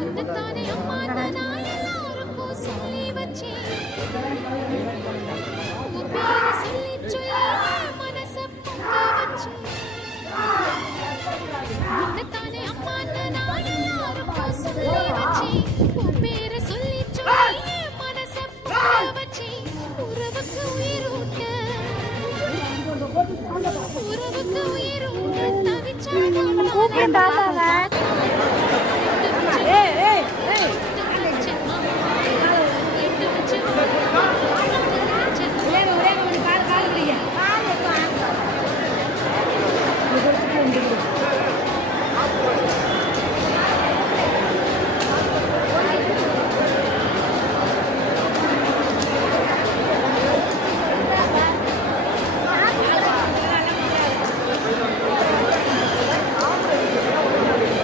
உன்னத்தானே அம்மான்னு நான் எல்லாருக்கும் சொல்லி வச்சேன். உன் பேரை சொல்லி சொல்லி மனச பொங்க வச்சேன். உன்னத்தானே அம்மான்னு நான் எல்லாருக்கும் சொல்லி வச்சேன். உன் பேரை சொல்லி சொல்லி மனச பொங்க வச்சேன். உறவுக்கு உயிரூட்ட தவிச்சாலும்